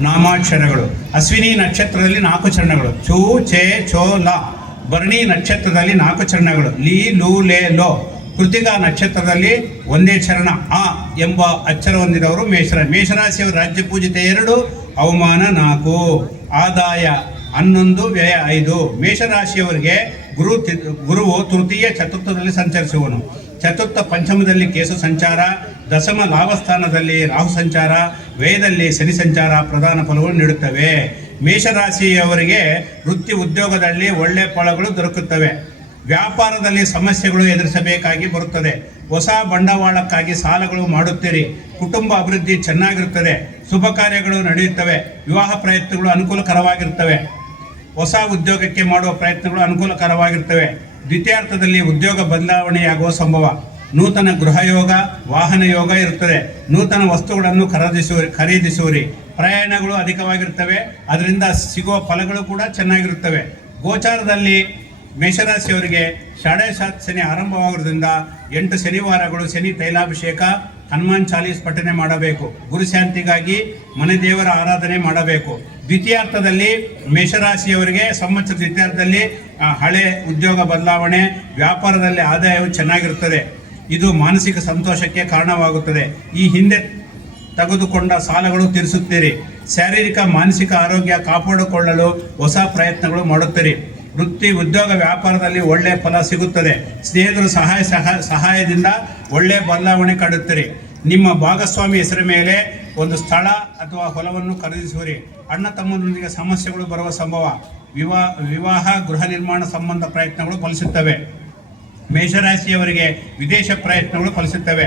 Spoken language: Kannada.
ನಾಮಾಕ್ಷರಗಳು. ಅಶ್ವಿನಿ ನಕ್ಷತ್ರದಲ್ಲಿ 4 ಚರಣಗಳು: ಚೂ, ಚೇ, ಚೋ, ಲ. ಭರಣಿ ನಕ್ಷತ್ರದಲ್ಲಿ 4 ಚರಣಗಳು: ಲಿ, ಲು, ಲೇ, ಲೋ. ಕೃತಿಕಾ ನಕ್ಷತ್ರದಲ್ಲಿ ಒಂದೇ ಚರಣ ಆ ಎಂಬ ಅಕ್ಷರ ಹೊಂದಿದವರು ಮೇಷರಾಶಿಯವರು. ರಾಜ್ಯ ಪೂಜಿತ 2, ಅವಮಾನ 4, ಆದಾಯ 11, ವ್ಯಯ 5. ಮೇಷರಾಶಿಯವರಿಗೆ ಗುರುವು ತೃತೀಯ ಚತುರ್ಥದಲ್ಲಿ ಸಂಚರಿಸುವನು. ಚತುರ್ಥ ಪಂಚಮದಲ್ಲಿ ಕೇಸು ಸಂಚಾರ, ದಶಮ ಲಾಭಸ್ಥಾನದಲ್ಲಿ ರಾಹು ಸಂಚಾರ, ವ್ಯಯದಲ್ಲಿ ಶನಿ ಸಂಚಾರ ಪ್ರಧಾನ ಫಲವನ್ನು ನೀಡುತ್ತವೆ. ಮೇಷರಾಶಿಯವರಿಗೆ ವೃತ್ತಿ ಉದ್ಯೋಗದಲ್ಲಿ ಒಳ್ಳೆಯ ಫಲಗಳು ದೊರಕುತ್ತವೆ. ವ್ಯಾಪಾರದಲ್ಲಿ ಸಮಸ್ಯೆಗಳು ಎದುರಿಸಬೇಕಾಗಿ ಬರುತ್ತದೆ. ಹೊಸ ಬಂಡವಾಳಕ್ಕಾಗಿ ಸಾಲಗಳು ಮಾಡುತ್ತೀರಿ. ಕುಟುಂಬ ಅಭಿವೃದ್ಧಿ ಚೆನ್ನಾಗಿರುತ್ತದೆ. ಶುಭ ಕಾರ್ಯಗಳು ನಡೆಯುತ್ತವೆ. ವಿವಾಹ ಪ್ರಯತ್ನಗಳು ಅನುಕೂಲಕರವಾಗಿರುತ್ತವೆ. ಹೊಸ ಉದ್ಯೋಗಕ್ಕೆ ಮಾಡುವ ಪ್ರಯತ್ನಗಳು ಅನುಕೂಲಕರವಾಗಿರ್ತವೆ. ದ್ವಿತೀಯಾರ್ಥದಲ್ಲಿ ಉದ್ಯೋಗ ಬದಲಾವಣೆಯಾಗುವ ಸಂಭವ. ನೂತನ ಗೃಹ ಯೋಗ, ವಾಹನ ಯೋಗ ಇರುತ್ತದೆ. ನೂತನ ವಸ್ತುಗಳನ್ನು ಖರೀದಿಸುವಿರಿ. ಪ್ರಯಾಣಗಳು ಅಧಿಕವಾಗಿರುತ್ತವೆ. ಅದರಿಂದ ಸಿಗುವ ಫಲಗಳು ಕೂಡ ಚೆನ್ನಾಗಿರುತ್ತವೆ. ಗೋಚಾರದಲ್ಲಿ ಮೇಷರಾಶಿಯವರಿಗೆ ಷಾಢಾಶಾತ್ ಶನಿ ಆರಂಭವಾಗುವುದರಿಂದ 8 ಶನಿವಾರಗಳು ಶನಿ ತೈಲಾಭಿಷೇಕ, ಹನುಮಾನ್ ಚಾಲೀಸ್ ಪಠನೆ ಮಾಡಬೇಕು. ಗುರುಶಾಂತಿಗಾಗಿ ಮನೆ ದೇವರ ಆರಾಧನೆ ಮಾಡಬೇಕು. ದ್ವಿತೀಯಾರ್ಥದಲ್ಲಿ ಮೇಷರಾಶಿಯವರಿಗೆ ಸಂವತ್ಸರ ದ್ವಿತೀಯಾರ್ಥದಲ್ಲಿ ಹಳೆ ಉದ್ಯೋಗ ಬದಲಾವಣೆ, ವ್ಯಾಪಾರದಲ್ಲಿ ಆದಾಯವು ಚೆನ್ನಾಗಿರುತ್ತದೆ. ಇದು ಮಾನಸಿಕ ಸಂತೋಷಕ್ಕೆ ಕಾರಣವಾಗುತ್ತದೆ. ಈ ಹಿಂದೆ ತೆಗೆದುಕೊಂಡ ಸಾಲಗಳು ತೀರಿಸುತ್ತೀರಿ. ಶಾರೀರಿಕ ಮಾನಸಿಕ ಆರೋಗ್ಯ ಕಾಪಾಡಿಕೊಳ್ಳಲು ಹೊಸ ಪ್ರಯತ್ನಗಳು ಮಾಡುತ್ತೀರಿ. ವೃತ್ತಿ ಉದ್ಯೋಗ ವ್ಯಾಪಾರದಲ್ಲಿ ಒಳ್ಳೆಯ ಫಲ ಸಿಗುತ್ತದೆ. ಸ್ನೇಹಿತರ ಸಹಾಯದಿಂದ ಒಳ್ಳೆಯ ಬದಲಾವಣೆ ಕಾಣುತ್ತೀರಿ. ನಿಮ್ಮ ಭಾಗಸ್ವಾಮಿ ಹೆಸರ ಮೇಲೆ ಒಂದು ಸ್ಥಳ ಅಥವಾ ಹೊಲವನ್ನು ಖರೀದಿಸುವಿರಿ. ಅಣ್ಣ ತಮ್ಮನೊಂದಿಗೆ ಸಮಸ್ಯೆಗಳು ಬರುವ ಸಂಭವ. ವಿವಾಹ ಗೃಹ ನಿರ್ಮಾಣ ಸಂಬಂಧ ಪ್ರಯತ್ನಗಳು ಫಲಿಸುತ್ತವೆ. ಮೇಷರಾಶಿಯವರಿಗೆ ವಿದೇಶ ಪ್ರಯತ್ನಗಳು ಫಲಿಸುತ್ತವೆ.